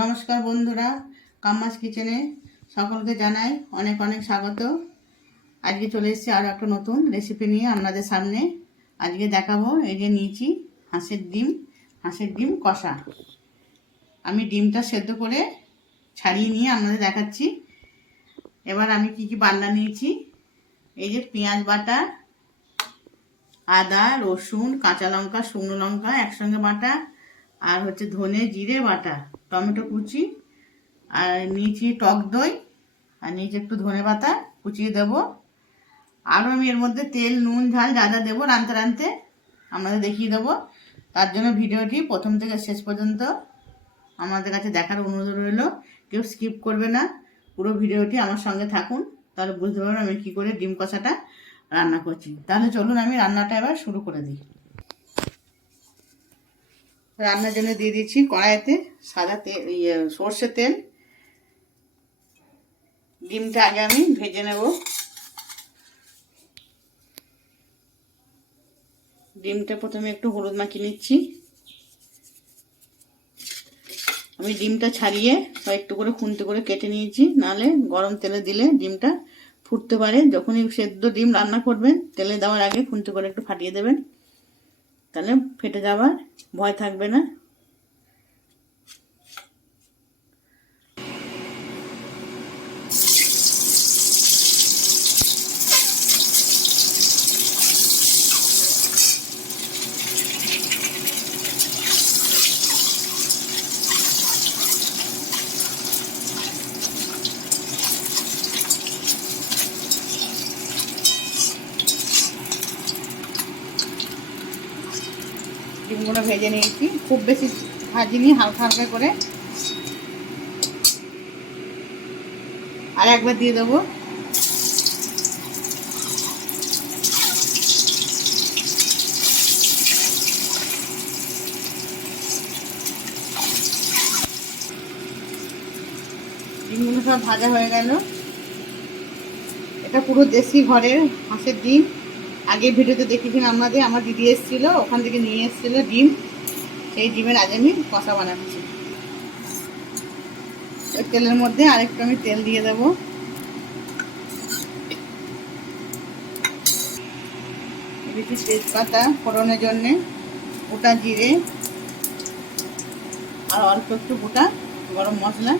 নমস্কার বন্ধুরা, কাম্মাস কিচেনে সকলকে জানাই অনেক অনেক স্বাগত। আজকে চলে এসেছি আরও একটা নতুন রেসিপি নিয়ে আপনাদের সামনে। আজকে দেখাবো, এই যে নিয়েছি হাঁসের ডিম কষা। আমি ডিমটা সেদ্ধ করে ছাড়িয়ে নিয়ে আপনাদের দেখাচ্ছি। এবার আমি কি কি বাটনা নিয়েছি, এই যে পেঁয়াজ বাটা, আদা, রসুন, কাঁচা লঙ্কা, শুকনো লঙ্কা একসঙ্গে বাটা, আর হচ্ছে ধনে জিরে বাটা, টমেটো কুচি, আর নিয়েছি টক দই, আর নিয়েছি একটু ধনে পাতা কুচিয়ে দেবো। আরও আমি এর মধ্যে তেল, নুন, ঝাল যা যা দেবো রাঁধতে রাঁধতে আপনাদের দেখিয়ে দেবো। তার জন্য ভিডিওটি প্রথম থেকে শেষ পর্যন্ত আমাদের কাছে দেখার অনুরোধ রইল। কেউ স্কিপ করবে না, পুরো ভিডিওটি আমার সঙ্গে থাকুন, তাহলে বুঝতে পারবেন আমি কী করে ডিম কষাটা রান্না করছি। তাহলে চলুন আমি রান্নাটা এবার শুরু করে দিই। রান্নার জন্য দিয়ে দিচ্ছি কড়াইতে সাদা তেল, সর্ষের তেল। ডিমটা আগে আমি ভেজে নেব। ডিমটা প্রথমে একটু হলুদ মাখিয়ে নিচ্ছি। আমি ডিমটা ছাড়িয়ে একটু করে খুন্তি করে কেটে নিয়েছি, নাহলে গরম তেলে দিলে ডিমটা ফুটতে পারে। যখনই সেদ্ধ ডিম রান্না করবেন, তেলে দেওয়ার আগে খুন্তি করে একটু ফাটিয়ে দেবেন, তাহলে ফেটে যাওয়ার ভয় থাকবে না। ডিমগুলো ভেজে নিয়েছি, খুব বেশি ভাজিনি, হালকা হালকা করে। আর একবার দিয়ে দেবো। ডিমগুলো সব ভাজা হয়ে গেল। এটা পুরো দেশি ঘরের হাঁসের ডিম। আগে ভিডিওতে দেখেছিলেন আপনাদের, আমার দিদি এসেছিলো, ওখান থেকে নিয়ে এসেছিলো ডিম। সেই ডিমের আজ আমি কষা বানাচ্ছি। ওই তেলের মধ্যে আরেকটু আমি তেল দিয়ে দেবো। দিচ্ছি তেজপাতা ফোড়নের জন্যে, গোটা জিরে, আর অল্প একটু গোটা গরম মশলা।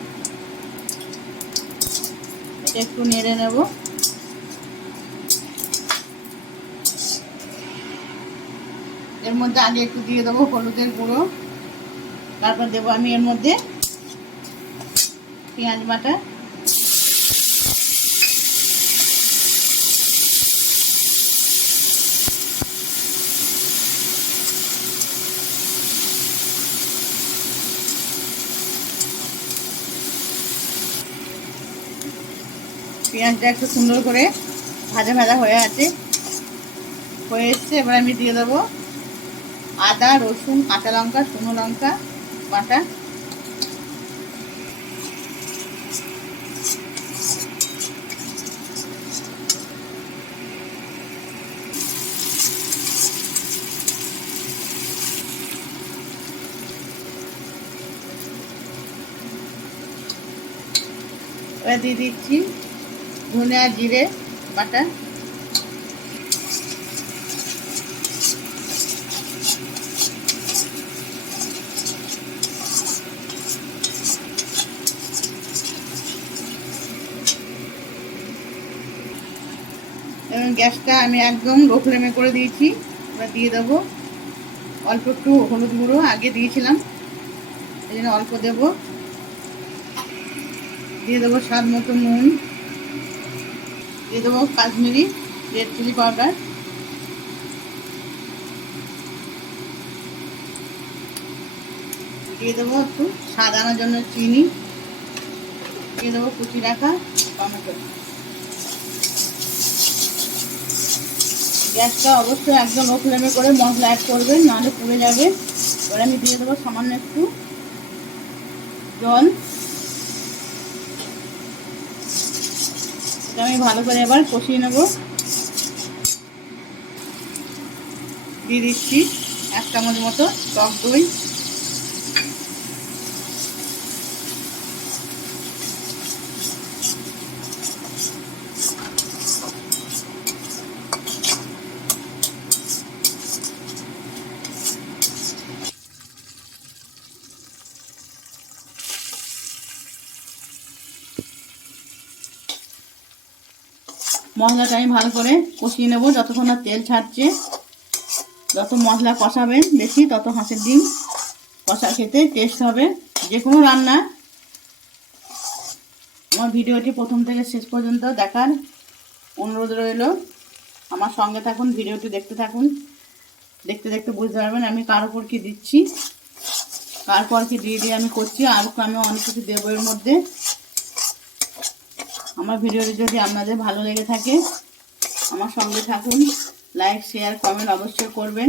এটা একটু নেড়ে নেব। এর মধ্যে আগে একটু দিয়ে দেবো হলুদের গুঁড়ো, তারপর দেবো আমি এর মধ্যে পেঁয়াজ বাটা, পেঁয়াজটা একটু সুন্দর করে ভাজা ভাজা হয়ে এসছে। এবার আমি দিয়ে দেবো আদা, রসুন, কাঁচা লঙ্কা, শুকনো লঙ্কা বাটা। এবার দিয়ে দিচ্ছি ধনে আর জিরে বাটা। এবং গ্যাসটা আমি একদম লো ফ্লেমে করে দিয়েছি। এবার দিয়ে দেবো অল্প একটু হলুদ গুঁড়ো, আগে দিয়েছিলাম এই জন্য অল্প দেবো। দিয়ে দেবো স্বাদ মতো নুন, দিয়ে দেবো কাশ্মীরি রেড চিলি পাউডার, দিয়ে দেবো একটু স্বাদ আনার জন্য চিনি, দিয়ে দেবো কুচি রাখা টমেটো। গ্যাসটা অবশ্যই একদম লো ফ্লেমে করে মশলা অ্যাড করবেন, নাহলে পুড়ে যাবে। এবার আমি দিয়ে দেবো সামান্য একটু জল। এটা আমি ভালো করে এবার কষিয়ে নেব। দিয়ে দিচ্ছি 1 চামচ মতো টক দই। মশলাটা আমি ভালো করে কষিয়ে নেব যতক্ষণ না তেল ছাড়ছে। যত মশলা কষাবেন বেশি তত হাঁসের ডিম কষা খেতে টেস্ট হবে। যে কোনো রান্না আমার ভিডিওটি প্রথম থেকে শেষ পর্যন্ত দেখার অনুরোধ রইল। আমার সঙ্গে থাকুন, ভিডিওটি দেখতে থাকুন। দেখতে দেখতে বুঝতে পারবেন আমি কার উপর কি দিচ্ছি, কার পর কি দিয়ে দিয়ে আমি করছি। আর আমি অনেক কিছু দেবো এর মধ্যে। আমার ভিডিওটি যদি আপনাদের ভালো লেগে থাকে আমার সঙ্গে থাকুন, লাইক শেয়ার কমেন্ট অবশ্যই করবেন,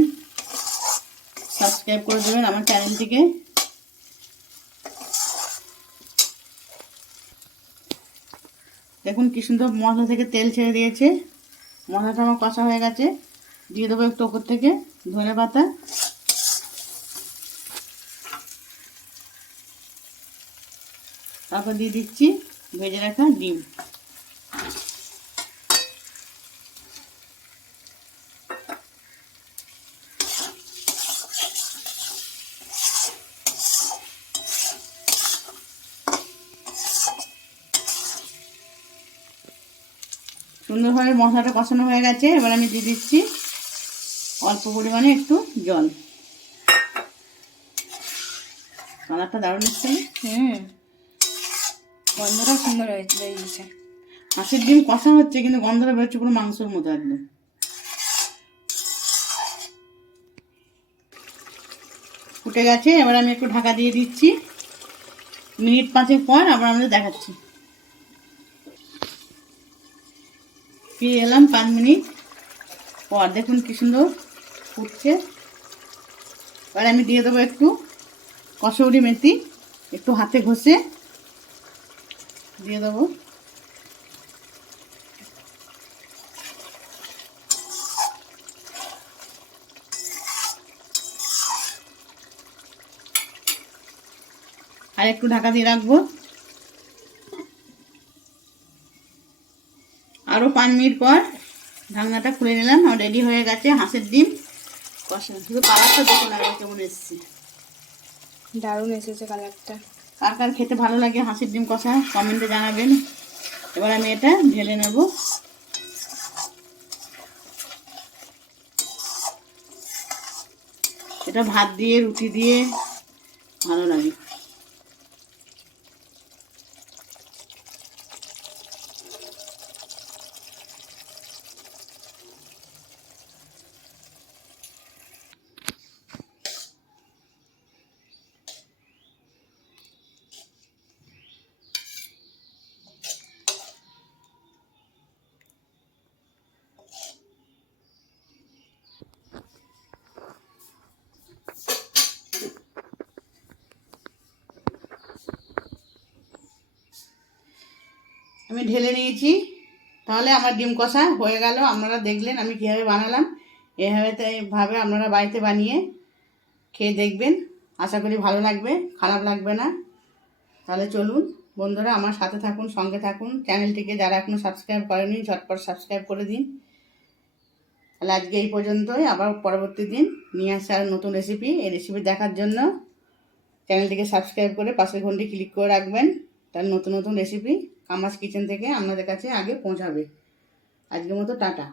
সাবস্ক্রাইব করে দেবেন আমার চ্যানেলটিকে। দেখুন কি সুন্দর মশলা থেকে তেল ছেড়ে দিয়েছে, মশলাটা আমার কষা হয়ে গেছে। দিয়ে দেবো একটু ওপর থেকে ধনে পাতা, তারপর দিয়ে দিচ্ছি ভেজে রাখা ডিম। সুন্দরভাবে মশলাটা কষানো হয়ে গেছে। এবার আমি দিয়ে দিচ্ছি অল্প পরিমাণে একটু জল। কালারটা দারুণ এসছে। গন্ধটা সুন্দর হয়েছে। হাঁসের ডিম কষা হচ্ছে কিন্তু গন্ধটা বেরোচ্ছে পুরো মাংসের মতো একদম। ফুটে গেছে, এবার আমি একটু ঢাকা দিয়ে দিচ্ছি। মিনিট 5 পর আবার আমাদের দেখাচ্ছি। ফিরে এলাম 5 মিনিট পর। দেখুন কি সুন্দর ফুটছে। এবার আমি দিয়ে দেবো একটু কসৌরি মেথি, একটু হাতে ঘষে দিয়ে দেবো। আর একটু ঢাকা দিয়ে রাখবো। আরও 5 মিনিট পর ঢাকনাটা খুলে নিলাম। আর রেডি হয়ে গেছে হাঁসের ডিম কষা। শুধু কালারটা দেখো না কেমন এসছে, দারুণ এসেছে কালারটা। কার কার খেতে ভালো লাগে হাঁসের ডিম কষা কমেন্টে জানাবেন। এবার আমি এটা ঢেলে নেব। এটা ভাত দিয়ে রুটি দিয়ে ভালো লাগে। আমি ঢেলে নিয়েছি। তাহলে আমার ডিম কষা হয়ে গেল। আপনারা দেখলেন আমি কীভাবে বানালাম। এইভাবে আপনারা বাড়িতে বানিয়ে খেয়ে দেখবেন, আশা করি ভালো লাগবে, খারাপ লাগবে না। তাহলে চলুন বন্ধুরা আমার সাথে থাকুন, সঙ্গে থাকুন। চ্যানেলটিকে যারা এখনও সাবস্ক্রাইব করেনি ঝটপট সাবস্ক্রাইব করে দিন। তাহলে আজকে এই পর্যন্তই। আবার পরবর্তী দিন নিয়ে আসছে আর নতুন রেসিপি। এই রেসিপি দেখার জন্য চ্যানেলটিকে সাবস্ক্রাইব করে পাশের ঘন্টি ক্লিক করে রাখবেন। তার নতুন নতুন রেসিপি কামাস কিচেন থেকে আপনাদের কাছে আগে পৌঁছাবে। আজকের মতো টাটা।